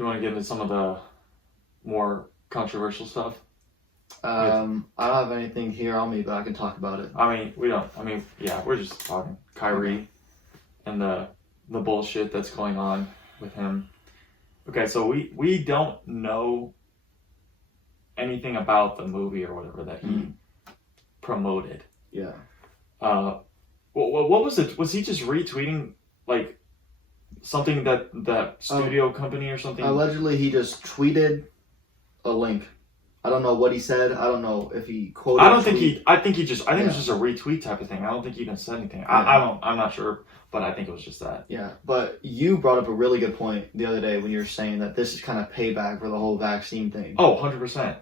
you want to get into some of the more controversial stuff? I don't have anything here on me, but I can talk about it. I mean, we don't. I mean, yeah, we're just talking Kyrie and the bullshit that's going on with him. Okay, so we don't know anything about the movie or whatever that he promoted. Yeah. What was it? Was he just retweeting like something that studio company or something? Allegedly, he just tweeted a link. I don't know what he said. I don't know if he quoted. I think it was just a retweet type of thing. I don't think he even said anything. I'm not sure, but I think it was just that. Yeah, but you brought up a really good point the other day when you were saying that this is kind of payback for the whole vaccine thing. Oh, 100%.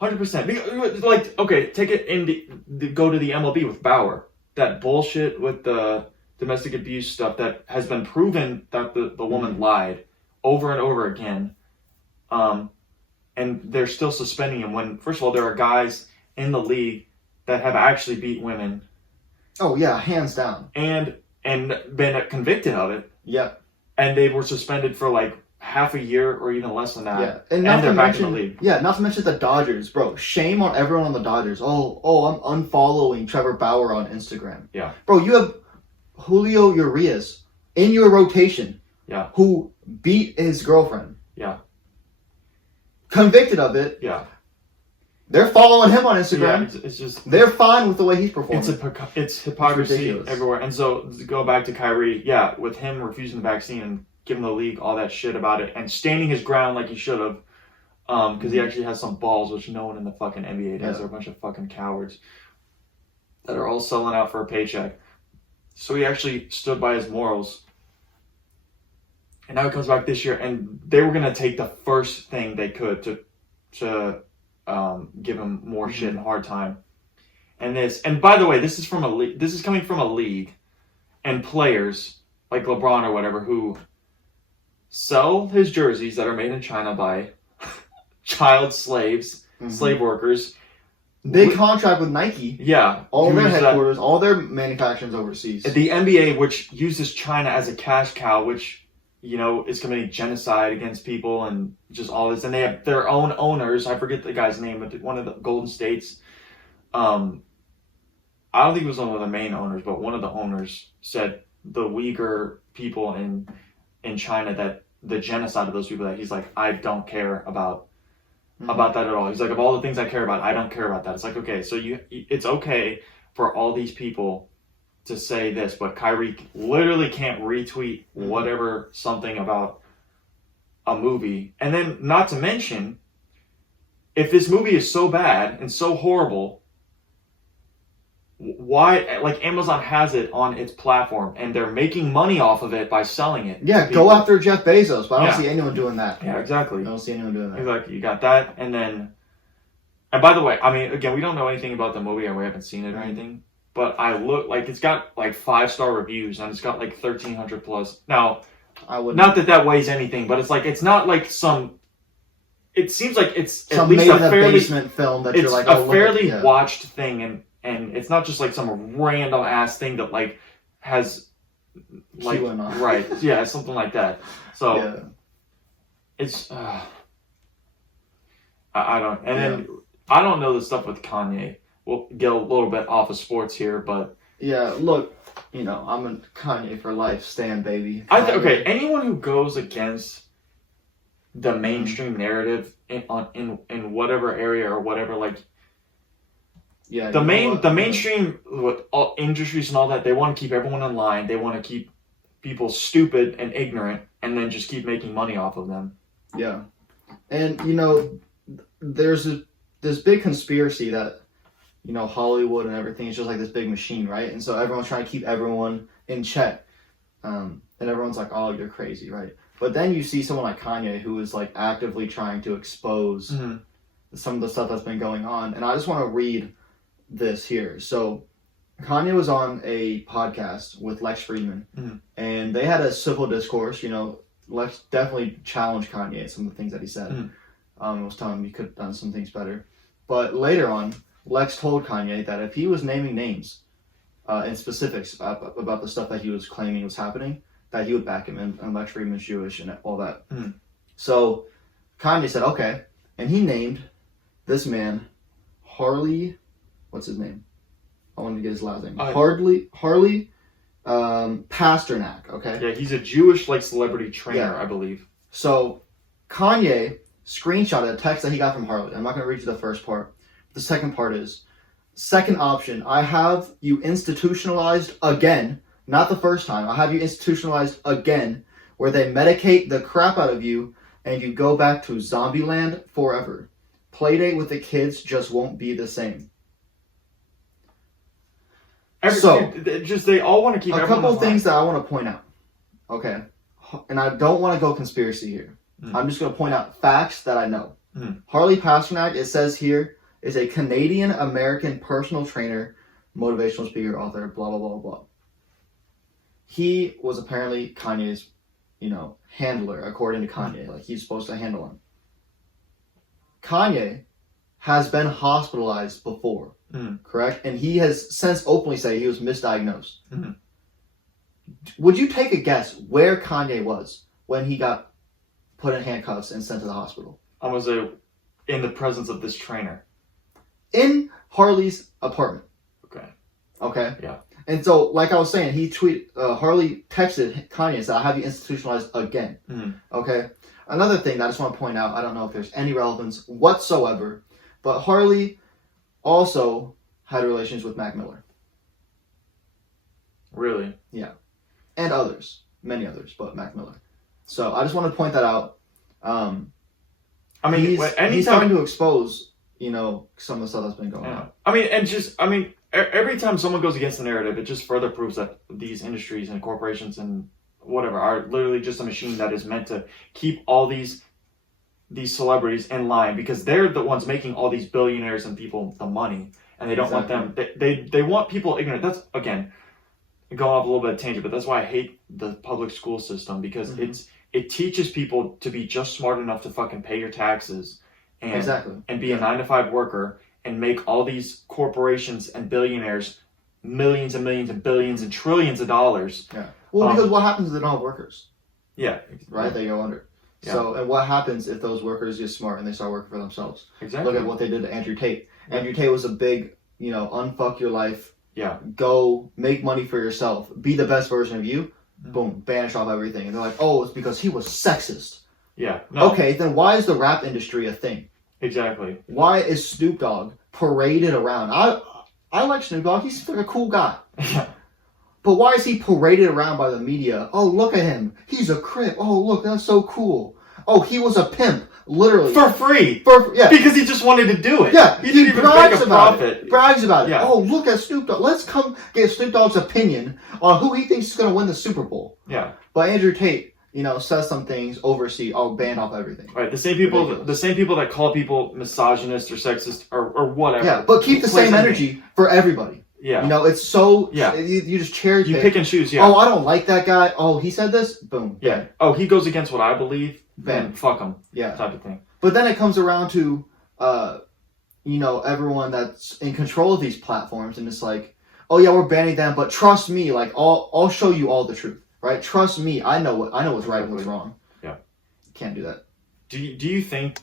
100%. Like, okay, take it go to the MLB with Bauer. That bullshit with the domestic abuse stuff that has been proven that the woman lied over and over again. And they're still suspending him when, first of all, there are guys in the league that have actually beat women. Oh, yeah, hands down. And been convicted of it. Yep. And they were suspended for like half a year or even less than that. Yeah. And they're back in the league. Yeah, not to mention the Dodgers, bro. Shame on everyone on the Dodgers. Oh, I'm unfollowing Trevor Bauer on Instagram. Yeah. Bro, you have Julio Urias in your rotation. Yeah. Who beat his girlfriend. Yeah. Convicted of it. Yeah. They're following him on Instagram. Yeah, it's just... They're fine with the way he's performing. It's hypocrisy everywhere. And so, to go back to Kyrie, yeah, with him refusing the vaccine and giving the league all that shit about it and standing his ground like he should have, because he actually has some balls, which no one in the fucking NBA does. They're a bunch of fucking cowards that are all selling out for a paycheck. So he actually stood by his morals. And now he comes back this year, and they were going to take the first thing they could to give him more shit and hard time. And by the way, this is coming from a league and players like LeBron or whatever who sell his jerseys that are made in China by child slaves, slave workers. Big contract with Nike. Yeah. All their headquarters, all their manufacturing's overseas. The NBA, which uses China as a cash cow, which, you know, is committing genocide against people and just all this. And they have their own owners. I forget the guy's name, but one of the Golden States. I don't think it was one of the main owners, but one of the owners said the Uyghur people in China, that the genocide of those people, that he's like, I don't care about that at all. He's like, of all the things I care about, I don't care about that. It's like, okay, so it's okay for all these people to say this, but Kyrie literally can't retweet whatever something about a movie. And then, not to mention, if this movie is so bad and so horrible, why, like, Amazon has it on its platform and they're making money off of it by selling it. Yeah, go after Jeff Bezos, but I don't see anyone doing that. Yeah, exactly. I don't see anyone doing that. Exactly. You got that, and by the way, I mean, again, we don't know anything about the movie and we haven't seen it or anything, but I look like it's got like 5-star reviews and it's got like 1,300 plus. Now, not that weighs anything, but it's like, it's not like some, it seems like it's some at least made a in a fairly basement film that you're like, a fairly watched thing, and it's not just like some random ass thing that like has like right, yeah, something like that. So it's I don't, and then I don't know the stuff with Kanye. We'll get a little bit off of sports here, but yeah, look, you know, I'm a Kanye for life stan, baby. Okay, anyone who goes against the mainstream narrative in whatever area or whatever, like, yeah, the mainstream with all industries and all that, they want to keep everyone in line. They want to keep people stupid and ignorant, and then just keep making money off of them. Yeah, and you know, there's this big conspiracy that, you know, Hollywood and everything is just like this big machine, right? And so everyone's trying to keep everyone in check, and everyone's like, "Oh, you're crazy," right? But then you see someone like Kanye who is like actively trying to expose some of the stuff that's been going on, and I just want to read this here. So Kanye was on a podcast with Lex Friedman, and they had a civil discourse. You know, Lex definitely challenged Kanye, some of the things that he said. Was telling him he could have done some things better. But later on, Lex told Kanye that if he was naming names and specifics about the stuff that he was claiming was happening, that he would back him. And Lex Friedman's Jewish and all that. So Kanye said, okay. And he named this man Harley, what's his name? I wanted to get his last name. Harley Pasternak, okay? Yeah, he's a Jewish, celebrity trainer, I believe. So Kanye screenshotted a text that he got from Harley. I'm not going to read you the first part. The second part is, second option, I have you institutionalized again, not the first time. I have you institutionalized again, where they medicate the crap out of you and you go back to zombie land forever. Playdate with the kids just won't be the same. They all want to keep a couple things that I want to point out. Okay. And I don't want to go conspiracy here. I'm just going to point out facts that I know. Harley Pasternak, it says here, is a Canadian-American personal trainer, motivational speaker, author, blah, blah, blah, blah. He was apparently Kanye's, handler, according to Kanye. He's supposed to handle him. Kanye has been hospitalized before, correct? And he has since openly said he was misdiagnosed. Would you take a guess where Kanye was when he got put in handcuffs and sent to the hospital? I was in the presence of this trainer. In Harley's apartment. Okay? Yeah. And so, like I was saying, Harley texted Kanye and said, I have you institutionalized again. Okay? Another thing that I just want to point out, I don't know if there's any relevance whatsoever, but Harley also had relations with Mac Miller. Really? Yeah. And others. Many others, but Mac Miller. So I just want to point that out. He's starting to expose, some of the stuff that's been going on. Every time someone goes against the narrative, it just further proves that these industries and corporations and whatever are literally just a machine that is meant to keep all these celebrities in line, because they're the ones making all these billionaires and people the money, and they don't want them. They want people ignorant. That's, again, going off a little bit of tangent, but that's why I hate the public school system, because it teaches people to be just smart enough to fucking pay your taxes and be a 9-to-5 worker and make all these corporations and billionaires millions and millions and billions and trillions of dollars. Yeah. Well, because what happens if they don't have workers? Yeah. Right? They go under. Yeah. So, and what happens if those workers get smart and they start working for themselves? Exactly. Look at what they did to Andrew Tate. Yeah. Andrew Tate was a big, unfuck your life. Yeah. Go make money for yourself. Be the best version of you. Boom. Banish off everything. And they're like, oh, it's because he was sexist. Yeah. No. Okay, then why is the rap industry a thing? Exactly. Why is Snoop Dogg paraded around? I like Snoop Dogg. He's like a cool guy. But why is he paraded around by the media? Oh, look at him. He's a Crip. Oh, look, that's so cool. Oh, he was a pimp. Literally. For free. Yeah. Because he just wanted to do it. Yeah. He didn't even make a profit. Brags about it. Yeah. Oh, look at Snoop Dogg. Let's come get Snoop Dogg's opinion on who he thinks is going to win the Super Bowl. Yeah. But Andrew Tate, says some things, oversee, banned off everything. Right. The same people that call people misogynist or sexist or whatever. Yeah, but keep the same energy for everybody. Yeah. It's so... Yeah. You just cherry pick. You pick and choose, yeah. Oh, I don't like that guy. Oh, he said this? Boom. Yeah. Oh, he goes against what I believe? Then fuck him. Yeah. Type of thing. But then it comes around to, everyone that's in control of these platforms, and it's like, oh yeah, we're banning them, but trust me, I'll show you all the truth, right? Trust me, I know what's right and what's wrong. Yeah. Can't do that. Do you think?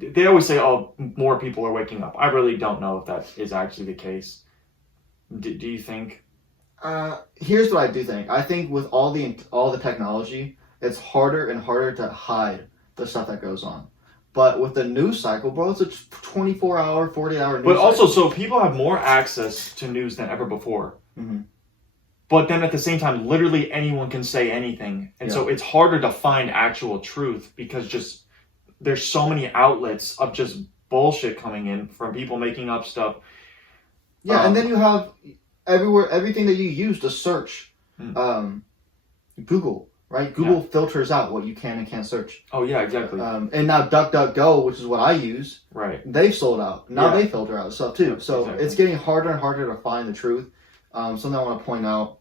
They always say, oh, more people are waking up. I really don't know if that is actually the case. Do you think? Here's what I do think. I think with all the technology, it's harder and harder to hide the stuff that goes on. But with the news cycle, bro, it's a 24-hour, 40-hour news But also, cycle. so people have more access to news than ever before. Mm-hmm. But then at the same time, literally anyone can say anything. And so it's harder to find actual truth, because there's so many outlets of just bullshit coming in from people making up stuff. Yeah, and then you have everything that you use to search. Google, right? Google filters out what you can and can't search. Oh, yeah, exactly. And now DuckDuckGo, which is what I use, right? They've sold out. Now they filter out stuff too. Yeah, so it's getting harder and harder to find the truth. Something I want to point out,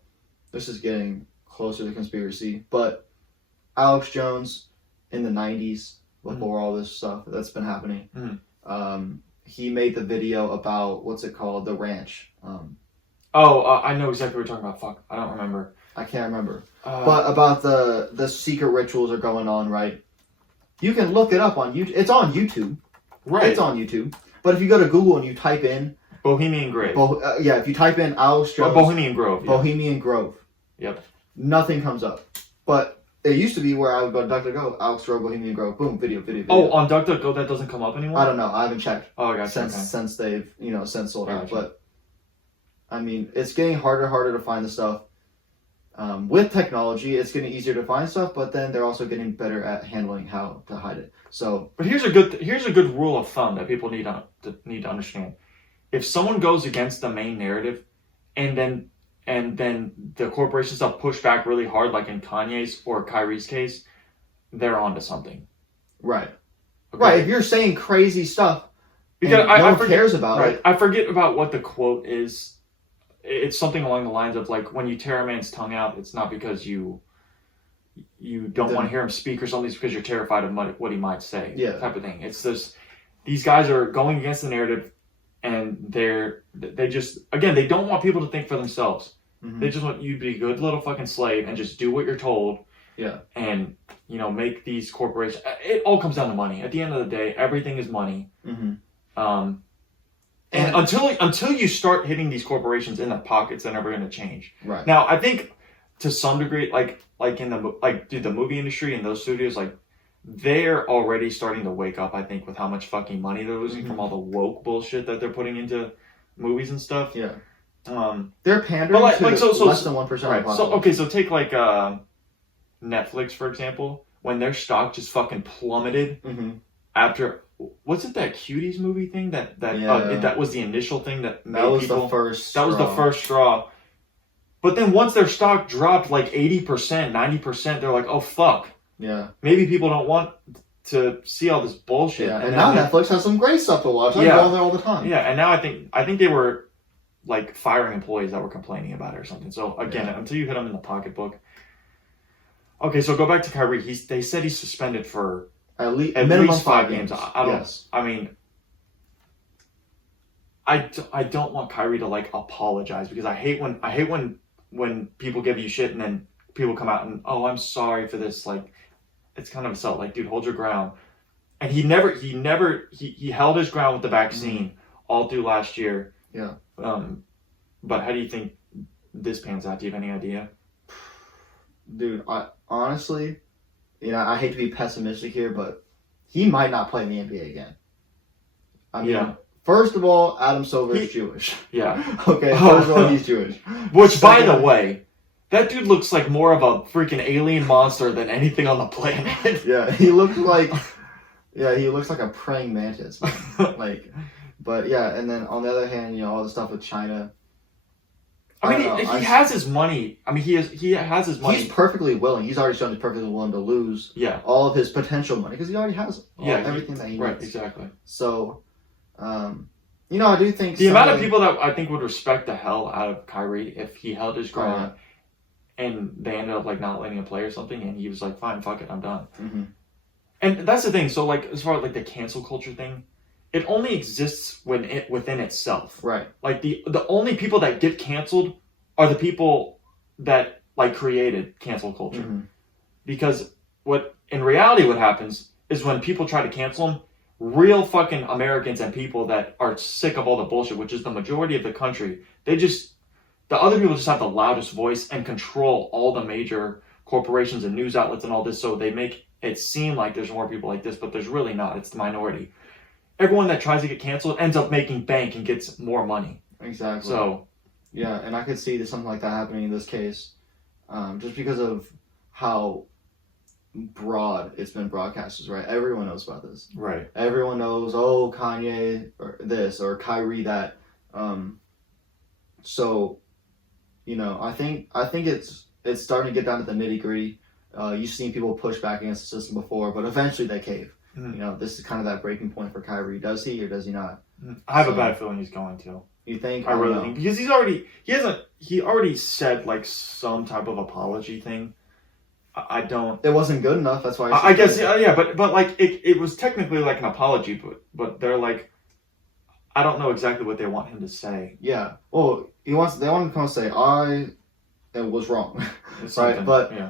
this is getting closer to conspiracy, but Alex Jones in the 90s, before all this stuff that's been happening, he made the video about, what's it called? The Ranch. I know exactly what you're talking about. Fuck, I don't remember. I can't remember. But about the secret rituals are going on, right? You can look it up on YouTube. It's on YouTube. Right. It's on YouTube. But if you go to Google and you type in Bohemian Grove. If you type in Alex Jones. Bohemian Grove. Yeah. Bohemian Grove. Yep. Nothing comes up. But it used to be where I would go to DuckDuckGo, Alex Jones, Bohemian Grove, boom, video. Oh, on DuckDuckGo that doesn't come up anymore? I don't know. I haven't checked. Oh, I got since they've, since sold out. Gotcha. But, I mean, it's getting harder and harder to find the stuff. With technology, it's getting easier to find stuff, but then they're also getting better at handling how to hide it. So, but here's a good rule of thumb that people need to understand. If someone goes against the main narrative, and then the corporation stuff push back really hard, like in Kanye's or Kyrie's case, they're onto something. Right. Okay? Right. If you're saying crazy stuff, because no one cares about it. I forget about what the quote is. It's something along the lines of like, when you tear a man's tongue out, it's not because you don't want to hear him speak or something. It's because you're terrified of what he might say. Yeah. Type of thing. It's just, these guys are going against the narrative, and they just, again, they don't want people to think for themselves. Mm-hmm. They just want you to be a good little fucking slave and just do what you're told. Yeah. And, make these corporations, it all comes down to money. At the end of the day, everything is money. Mm-hmm. And until you start hitting these corporations in the pockets, they're never going to change. Right. Now, I think to some degree, like in the movie industry and those studios, like, they're already starting to wake up, I think, with how much fucking money they're losing from all the woke bullshit that they're putting into movies and stuff. Yeah. They're pandering to less than 1%. Right. So take like Netflix, for example, when their stock just fucking plummeted after. Was it that Cuties movie thing that was the initial thing that made people? The first. That was the first straw. But then once their stock dropped like 80%, 90%, they're like, oh fuck. Yeah. Maybe people don't want to see all this bullshit. Yeah. And now Netflix has some great stuff to watch. I go on there all the time. Yeah. And now I think they were like firing employees that were complaining about it or something. So again, until you hit them in the pocketbook. Okay, so go back to Kyrie. They said he's suspended for at least 5 games. I don't. Yes. I mean, I don't want Kyrie to like apologize, because I hate when people give you shit and then people come out and, oh, I'm sorry for this. Like, it's kind of assault. Like, dude, hold your ground. And he held his ground with the vaccine all through last year. Yeah. But how do you think this pans out? Do you have any idea? Dude, I honestly, I hate to be pessimistic here, but he might not play in the NBA again. I mean, first of all, Adam Silver is Jewish. Yeah. Okay, first of all, he's Jewish. Which, by the way, that dude looks like more of a freaking alien monster than anything on the planet. Yeah, he looks like a praying mantis. But yeah, and then on the other hand, all the stuff with China. I mean, he has his money. I mean, he has his money. He's perfectly willing. He's already shown he's perfectly willing to lose all of his potential money, because he already has everything that he needs. Right, exactly. So, I do think the amount of people that I think would respect the hell out of Kyrie if he held his ground, and they ended up like not letting him play or something, and he was like, "Fine, fuck it, I'm done." Mm-hmm. And that's the thing. So, like, as far as like the cancel culture thing, it only exists within itself. Right. Like the only people that get canceled are the people that like created cancel culture. Mm-hmm. Because what happens is when people try to cancel them, real fucking Americans and people that are sick of all the bullshit, which is the majority of the country, the other people just have the loudest voice and control all the major corporations and news outlets and all this, so they make it seem like there's more people like this, but there's really not. It's the minority. Everyone that tries to get canceled ends up making bank and gets more money. Exactly. So, yeah, and I could see something like that happening in this case, just because of how broad it's been broadcasted, right? Everyone knows about this. Right. Everyone knows, oh, Kanye or this or Kyrie that. So, I think it's starting to get down to the nitty gritty. You've seen people push back against the system before, but eventually they cave. Mm-hmm. This is kind of that breaking point for Kyrie. Does he or does he not? I have a bad feeling he's going to. You think? I really think, because he already said like some type of apology thing. I don't. It wasn't good enough. That's why. I guess but like it was technically like an apology, but they're like, I don't know exactly what they want him to say. Yeah. Well, they want him to come and say, I was wrong, It's right? something, But yeah.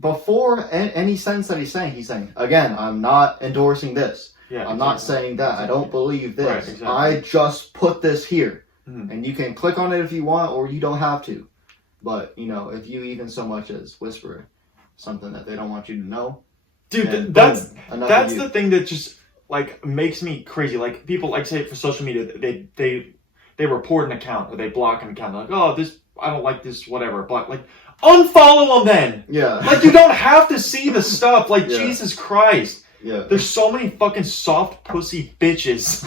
before any sentence that he's saying, again, I'm not endorsing this. Yeah, I'm not saying that. I don't believe this. Right, exactly. I just put this here. Mhm. And you can click on it if you want, or you don't have to. But, if you even so much as whisper something that they don't want you to know. Dude, then that's boom, the thing that just, like, makes me crazy. Like, people, like, say, for social media, they report an account, or they block an account. They're like, oh, I don't like this, whatever. Block, like, unfollow them then! Yeah. Like, you don't have to see the stuff. Like, Yeah. Jesus Christ. Yeah. There's so many fucking soft pussy bitches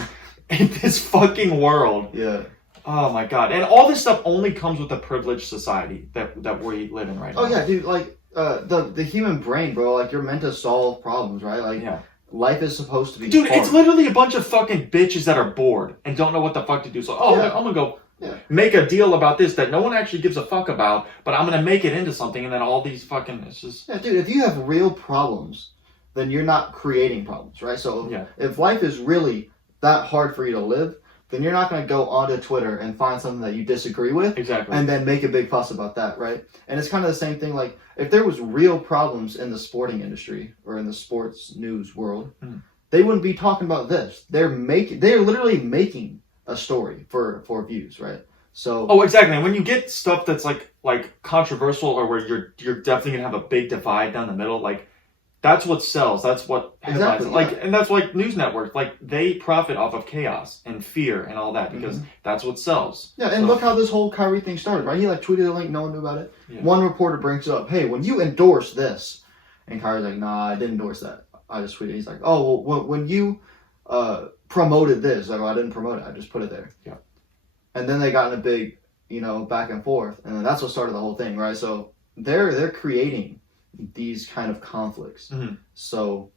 in this fucking world. Yeah. Oh my god. And all this stuff only comes with a privileged society that we live in right now. Oh, yeah, dude, like, the human brain, bro, like, you're meant to solve problems, right? Like, Yeah. life is supposed to be Dude, hard. it's literally a bunch of fucking bitches that are bored and don't know what the fuck to do. So, Yeah. I'm gonna go Yeah. make a deal about this that no one actually gives a fuck about, but I'm gonna make it into something, and then all these fucking, it's just... Yeah, dude, if you have real problems, then you're not creating problems, right? So Yeah. if life is really that hard for you to live, then you're not going to go onto Twitter and find something that you disagree with Exactly. and then make a big fuss about that, right? And it's kind of the same thing, like, if there was real problems in the sporting industry or in the sports news world, they wouldn't be talking about this. They're literally making a story for views, right? So Oh, exactly. And when you get stuff that's like controversial, or where you're definitely gonna have a big divide down the middle, like, that's what sells. That's what headlines. Exactly, And that's like news networks. Like, they profit off of chaos and fear and all that, because that's what sells. yeah, and So- look how this whole Kyrie thing started, right? He like tweeted a link, no one knew about it. Yeah. One reporter brings up, hey, when you endorse this, and Kyrie's like, nah, I didn't endorse that. I just tweeted. He's like, oh, well, when you promoted this, like, well, I didn't promote it. I just put it there. Yeah. And then they got in a big, back and forth, and then that's what started the whole thing, right? So they're creating these kind of conflicts. Mhm. So,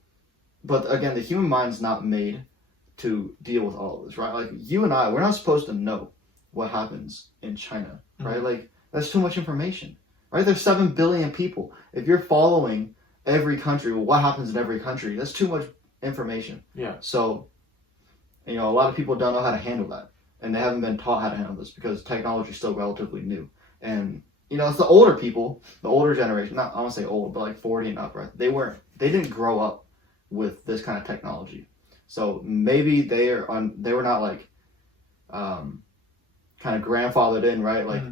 but again, the human mind's not made to deal with all of this, right? Like, you and I, we're not supposed to know what happens in China, right? Like, that's too much information, right? There's 7 billion people. If you're following every country, well, what happens in every country? That's too much information. Yeah. So, a lot of people don't know how to handle that, and they haven't been taught how to handle this because technology is still relatively new. And it's the older people, the older generation. Not I don't want to say old, but like 40 and up, right? They didn't grow up with this kind of technology, so maybe they were not like, kind of grandfathered in, right? Like,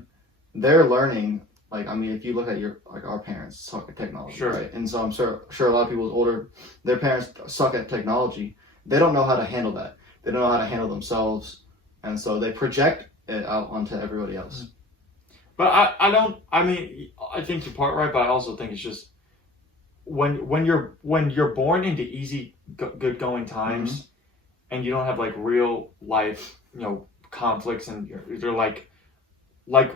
they're learning. Like, I mean, if you look at our parents suck at technology, Sure. right? And so I'm sure a lot of people's older, their parents suck at technology. They don't know how to handle that. They don't know how to handle themselves, and so they project it out onto everybody else. But I think you're part right, but I also think it's just when you're born into easy, good going times, and you don't have like real life, conflicts, and you're like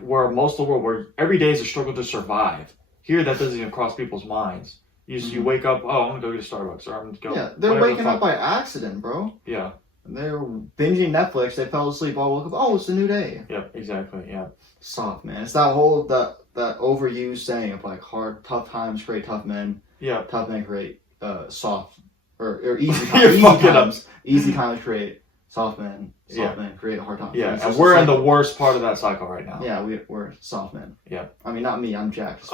where most of the world, where every day is a struggle to survive. Here, that doesn't even cross people's minds. You wake up, oh, I'm gonna go get a Starbucks, or I'm gonna go. Yeah, they're waking up by accident, bro. Yeah. They're binging Netflix. They fell asleep. All woke up. Oh, it's a new day. Yep. Exactly. Yeah. Soft, man. It's that whole that overused saying of like tough times create tough men. Yeah. Tough men create soft or easy You're easy fucking times. Easy times create soft men. Soft men create a hard time. Yeah, It's and just we're a in the cycle. worst part of that cycle right now. Yeah, we're soft men. Yeah. I mean, not me. I'm jacked.